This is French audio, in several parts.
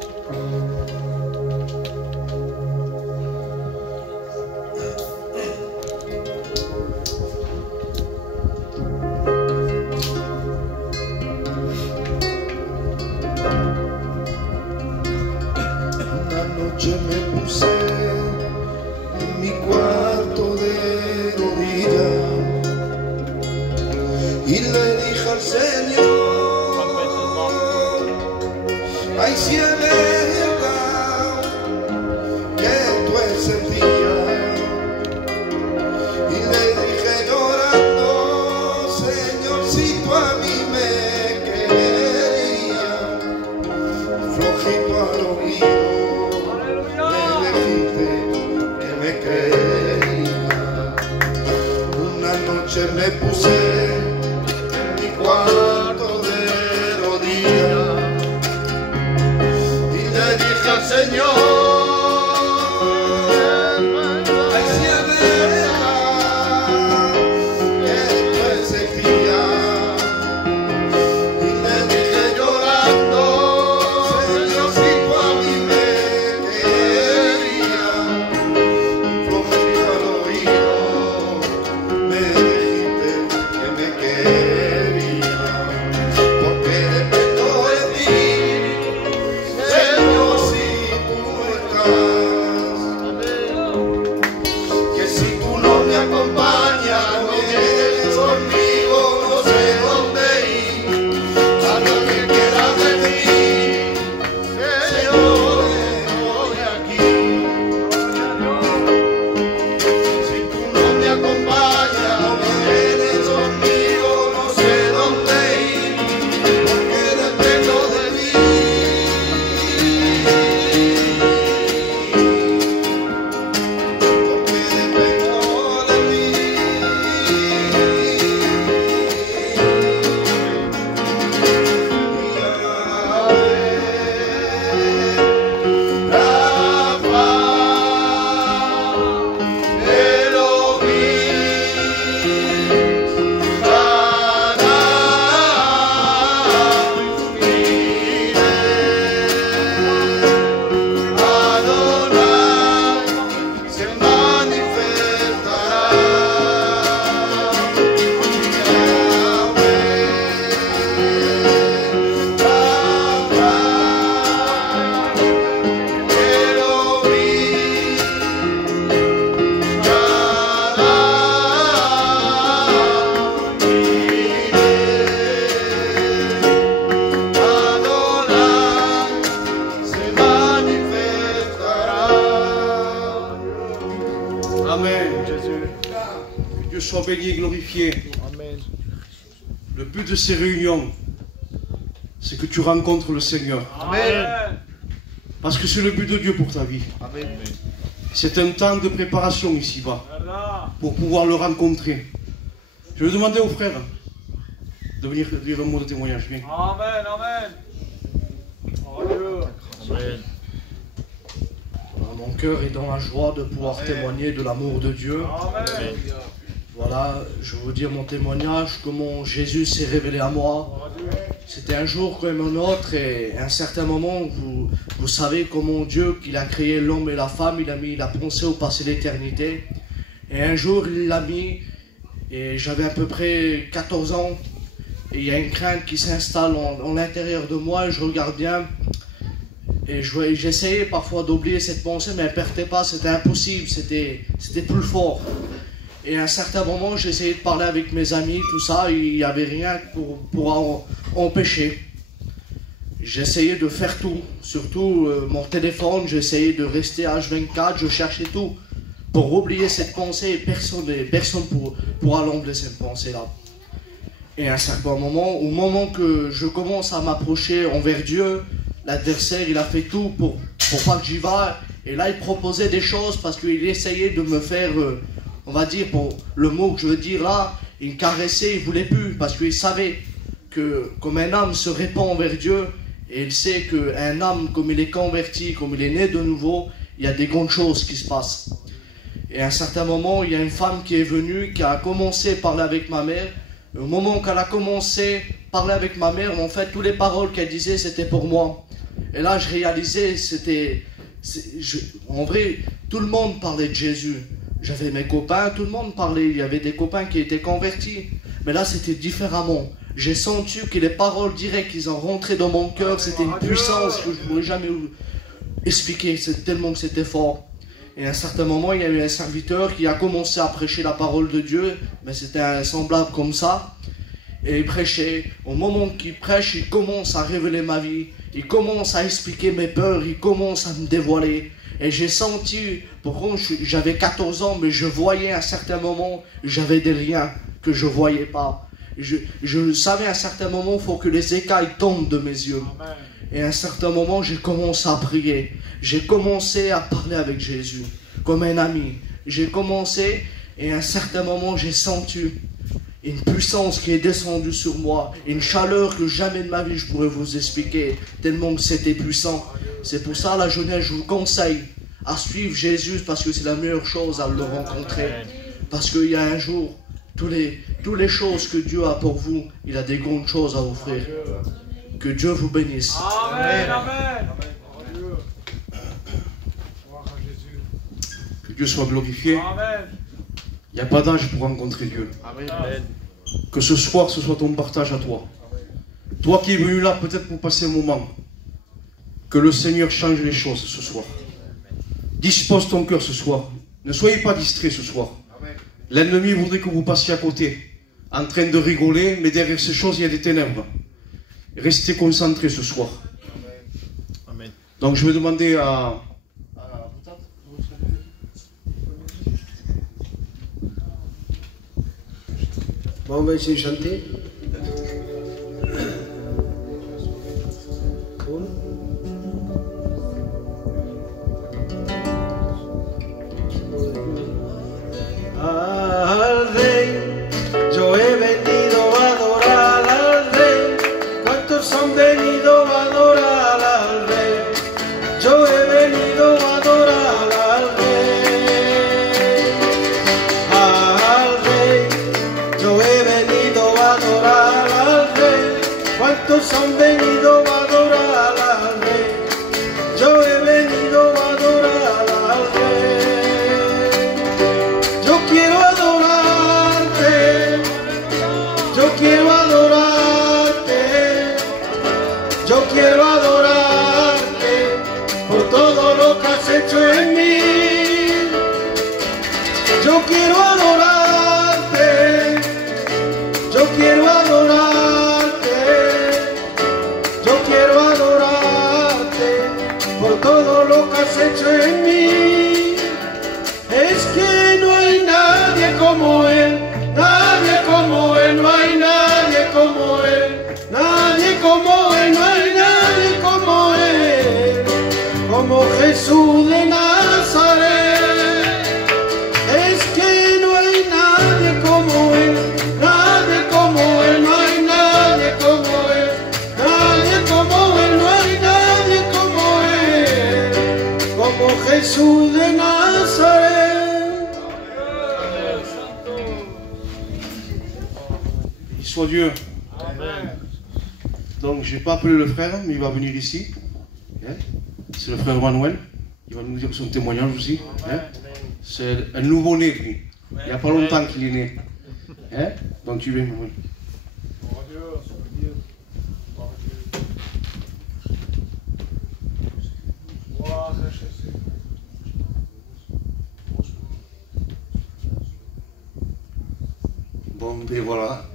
Una noche me puse en mi cuarto de rodillas y le dije al Señor, ay, si es verdad que tú eres el día. Y le dije llorando, Señor, si tú a mí me querías, flojito al oído me dijiste que me querías. Una noche me puse en mi cuarto de rodillas y le dije al Señor, ay, si es verdad que tú existías. Y le dije llorando, Señor, si tú a mí me querías, flojito al oído me dijiste que me querías, porque dependo de ti, Señor, si tú estás. Que si tú no me acompañas, no vienes conmigo, no sé dónde ir, a lo que quieras de mí, Señor, estoy aquí. Si tú no me acompañas, no vienes conmigo, no sé dónde ir, porque dependo de ti. Porque dependo de ti. Rafa, Elohim, Adonai, se manifestará. Amen, Jésus. Que Dieu soit béni et glorifié. Amen. Le but de ces réunions, c'est que tu rencontres le Seigneur. Amen. Parce que c'est le but de Dieu pour ta vie. Amen. C'est un temps de préparation ici-bas pour pouvoir le rencontrer. Je vais demander aux frères de venir dire un mot de témoignage. Viens. Amen, amen. Alléluia. Amen. Mon cœur est dans la joie de pouvoir témoigner de l'amour de Dieu. Amen. Voilà, je veux vous dire mon témoignage, comment Jésus s'est révélé à moi. C'était un jour comme un autre et à un certain moment, vous savez comment Dieu, qu'il a créé l'homme et la femme, il a pensé au passé l'éternité. Et un jour, il l'a mis, et j'avais à peu près 14 ans, et il y a une crainte qui s'installe en l'intérieur de moi, et je regarde bien. Et j'essayais parfois d'oublier cette pensée, mais elle ne partait pas, c'était impossible, c'était plus fort. Et à un certain moment, j'essayais de parler avec mes amis, tout ça, il n'y avait rien pour empêcher. J'essayais de faire tout, surtout mon téléphone, j'essayais de rester H24, je cherchais tout pour oublier cette pensée et personne pourra l'enlever cette pensée-là. Et à un certain moment, au moment que je commence à m'approcher envers Dieu, l'adversaire, il a fait tout pour pas que j'y vaille. Et là, il proposait des choses parce qu'il essayait de me faire, on va dire, pour le mot que je veux dire là, il caressait, il voulait plus. Parce qu'il savait que comme un âme se répand vers Dieu, et il sait qu'un âme, comme il est converti, comme il est né de nouveau, il y a des grandes choses qui se passent. Et à un certain moment, il y a une femme qui est venue, qui a commencé à parler avec ma mère. Au moment qu'elle a commencé à parler avec ma mère, en fait, toutes les paroles qu'elle disait, c'était pour moi. Et là, je réalisais, en vrai, tout le monde parlait de Jésus. J'avais mes copains, tout le monde parlait. Il y avait des copains qui étaient convertis. Mais là, c'était différemment. J'ai senti que les paroles directes, ils ont rentré dans mon cœur. C'était une puissance que je ne pourrais jamais expliquer. C'est tellement que c'était fort. Et à un certain moment, il y a eu un serviteur qui a commencé à prêcher la parole de Dieu. Mais c'était un semblable comme ça. Et il prêchait. Au moment qu'il prêche, il commence à révéler ma vie. Il commence à expliquer mes peurs. Il commence à me dévoiler. Et j'ai senti, pourquoi j'avais 14 ans, mais je voyais à un certain moment, j'avais des liens que je ne voyais pas. Je savais à un certain moment, il faut que les écailles tombent de mes yeux. Amen. Et à un certain moment, j'ai commencé à prier. J'ai commencé à parler avec Jésus, comme un ami. J'ai commencé, et à un certain moment, j'ai senti une puissance qui est descendue sur moi, une chaleur que jamais de ma vie je pourrais vous expliquer, tellement que c'était puissant. C'est pour ça, la jeunesse, je vous conseille à suivre Jésus, parce que c'est la meilleure chose à le rencontrer. Parce qu'il y a un jour, toutes les choses que Dieu a pour vous, il a des grandes choses à offrir. Que Dieu vous bénisse. Amen, amen. Que Dieu soit glorifié. Amen. Il n'y a pas d'âge pour rencontrer Dieu. Amen. Que ce soir, ce soit ton partage à toi. Toi qui es venu là peut-être pour passer un moment. Que le Seigneur change les choses ce soir. Dispose ton cœur ce soir. Ne soyez pas distraits ce soir. L'ennemi voudrait que vous passiez à côté, en train de rigoler, mais derrière ces choses, il y a des ténèbres. Restez concentrés ce soir. Amen. Donc je vais demander à... Bon, on va essayer de chanter. Cool. Al Rey, yo he venido a adorar al Rey. ¿Cuántos han venido a adorar al Rey? Yo he venido a adorar al Rey. Al Rey, yo he venido a adorar al Rey. ¿Cuántos han venido a adorar al Rey? Yo he venido a adorar al Rey. Yo quiero adorarte, yo quiero adorarte, yo quiero adorarte por todo lo que has hecho en mí. Yo quiero adorarte, yo quiero adorarte, yo quiero adorarte por todo lo que has hecho en mí. Es que no hay nadie como Él, nadie como Él, no hay nadie como Él, nadie como Él, no hay nadie como Él, como Jesús de Nazaret. Es que no hay nadie como Él, nadie como Él, no hay nadie como Él, nadie como Él, no hay nadie como Él, como Jesús de Nazaret. Soit Dieu. Amen. Donc, je n'ai pas appelé le frère, mais il va venir ici. Hein? C'est le frère Manuel. Il va nous dire son témoignage aussi. Hein? C'est un nouveau-né, lui. Il n'y a pas longtemps qu'il est né. Hein? Donc, tu viens, Manuel. Bon, ben voilà.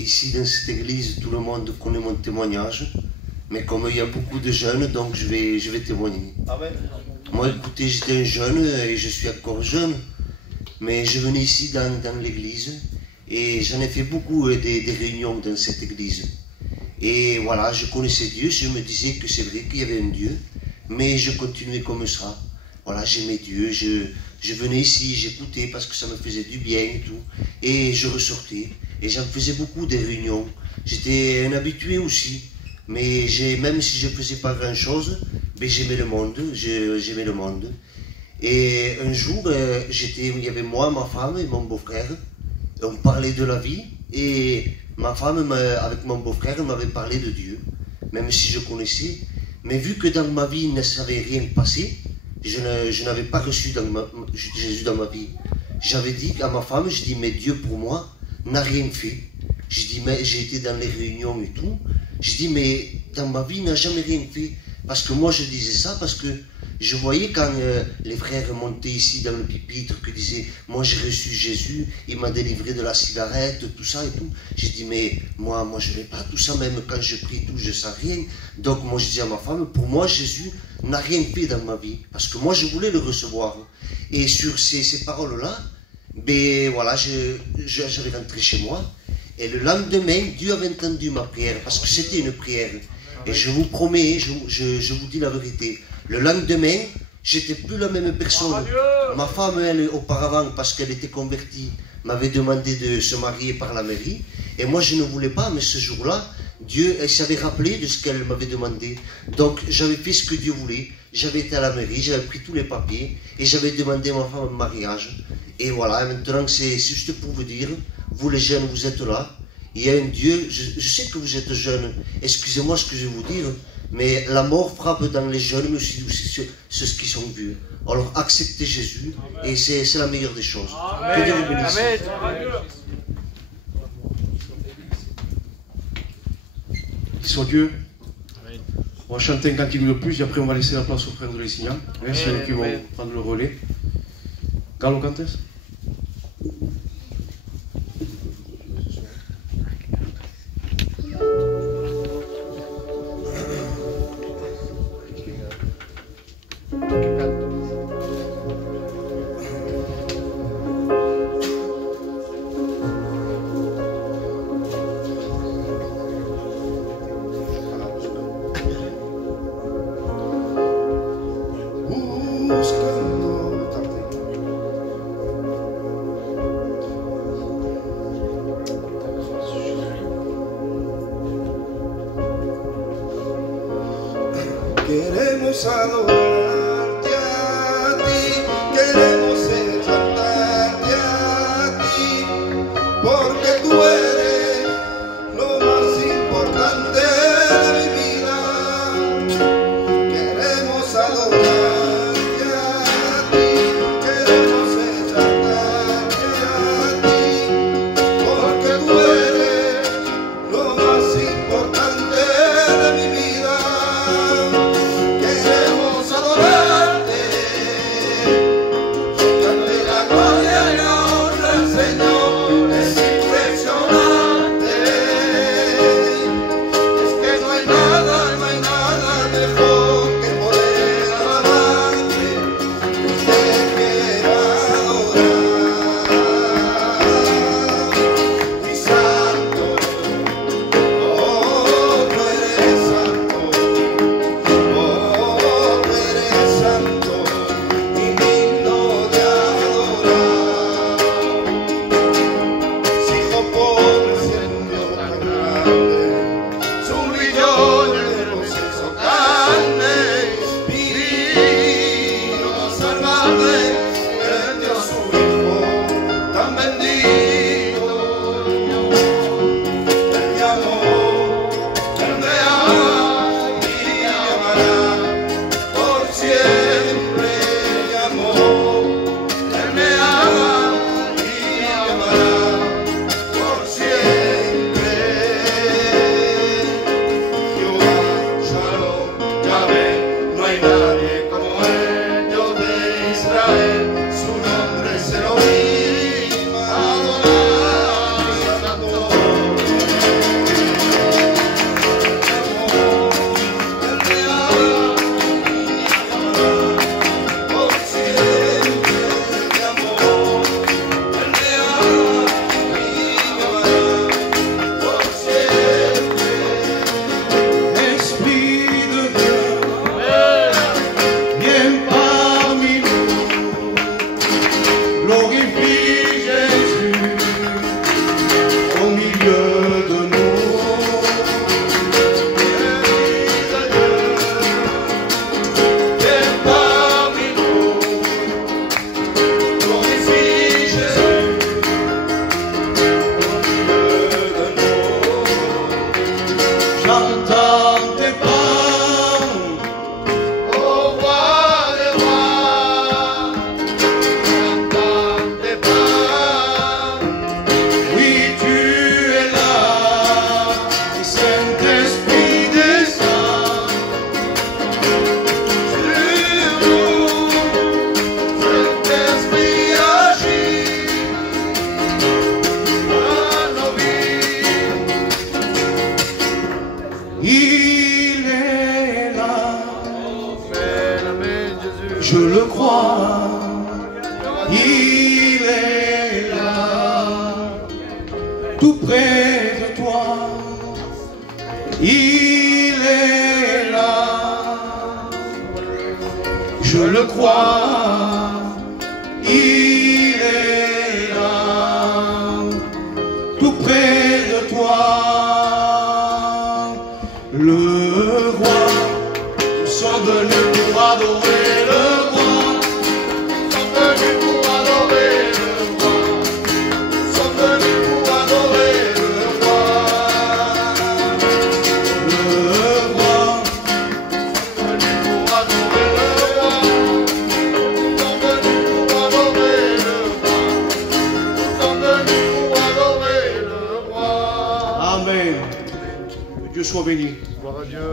Ici, dans cette église, tout le monde connaît mon témoignage. Mais comme il y a beaucoup de jeunes, donc je vais témoigner. Amen. Moi, écoutez, j'étais un jeune et je suis encore jeune. Mais je venais ici dans l'église et j'en ai fait beaucoup des réunions dans cette église. Et voilà, je connaissais Dieu, je me disais que c'est vrai qu'il y avait un Dieu. Mais je continuais comme ça. Voilà, j'aimais Dieu, je venais ici, j'écoutais parce que ça me faisait du bien et tout. Et je ressortais. Et j'en faisais beaucoup des réunions. J'étais un habitué aussi. Mais même si je ne faisais pas grand-chose, mais j'aimais le monde. J'aimais le monde. Et un jour, il y avait moi, ma femme et mon beau-frère. On parlait de la vie. Et ma femme, avec mon beau-frère, m'avait parlé de Dieu. Même si je connaissais. Mais vu que dans ma vie, il ne savait rien passer, je n'avais pas reçu Jésus dans ma vie. J'avais dit à ma femme, je dis, mais Dieu pour moi n'a rien fait. Je dis, mais j'ai été dans les réunions et tout. Je dis, mais dans ma vie, il n'a jamais rien fait. Parce que moi, je disais ça, parce que je voyais quand les frères montaient ici dans le pupitre, que disaient, moi j'ai reçu Jésus, il m'a délivré de la cigarette, tout ça et tout. J'ai dit, mais moi je n'ai pas tout ça, même quand je prie tout, je ne sens rien. Donc moi je dis à ma femme, pour moi Jésus n'a rien fait dans ma vie, parce que moi je voulais le recevoir. Et sur ces paroles-là, ben voilà, j'avais rentré chez moi, et le lendemain, Dieu avait entendu ma prière, parce que c'était une prière. Et je vous promets, je vous dis la vérité, le lendemain, j'étais plus la même personne. Ma femme, elle, auparavant, parce qu'elle était convertie, m'avait demandé de se marier par la mairie. Et moi, je ne voulais pas, mais ce jour-là, Dieu, elle s'avait rappelé de ce qu'elle m'avait demandé. Donc, j'avais fait ce que Dieu voulait. J'avais été à la mairie, j'avais pris tous les papiers et j'avais demandé à ma femme un mariage. Et voilà, maintenant, c'est juste pour vous dire, vous les jeunes, vous êtes là. Il y a un Dieu, je sais que vous êtes jeunes, excusez-moi ce que je vais vous dire, mais la mort frappe dans les jeunes, mais aussi ceux qui sont vieux. Alors acceptez Jésus, et c'est la meilleure des choses. Amen. Que Dieu vous bénisse. Amen. Qu'il soit Dieu. On va chanter un cantique de plus, et après on va laisser la place aux frères de l'Essignan. C'est eux qui vont prendre le relais. Galo Cantes. Queremos adorarte a ti, queremos exaltarte a ti, porque tú eres lo más importante de mi vida. Queremos adorarte a ti, queremos exaltarte a ti, porque tú eres lo más importante de mi vida. Queremos adorarte. je le crois, il est là, tout près de toi, il est là, je le crois, il est là, tout près de toi, le roi, nous sommes venus pour adorer le roi, nous sommes venus pour adorer le roi, nous sommes venus pour adorer le roi, nous sommes venus pour adorer le roi, nous sommes venus pour adorer le roi, nous sommes venus pour adorer le roi. Amen. Que Dieu soit béni. Gloire à Dieu.